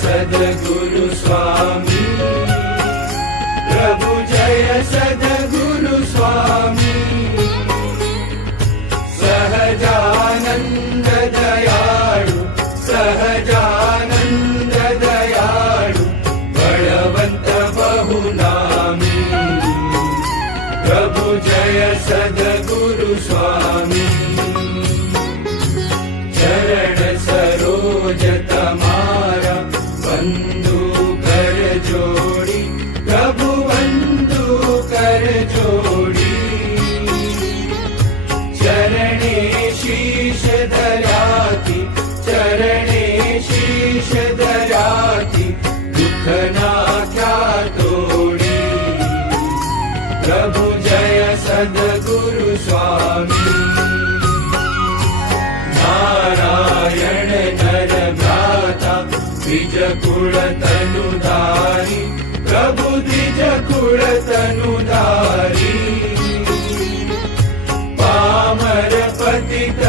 सद्गुरु स्वामी, प्रभु जय सद्गुरु स्वामी। सहजानंद दयाळु, सहजानंद दयाळु, बळवंत बहुनामी, प्रभु जय सद्गुरु स्वामी। चरण सरोज तमारा बंधु कर जोड़ी, प्रभु बंधु कर जोड़ी। चरणे शीश धराती, चरणे शीश धराती, दुख ना क्या तोड़ी, प्रभु जय सद्गुरु स्वामी। नारायण नर भ्राता, द्विज कुल तनुधारी, प्रभु द्विज कुल तनुधारी। पामर पतित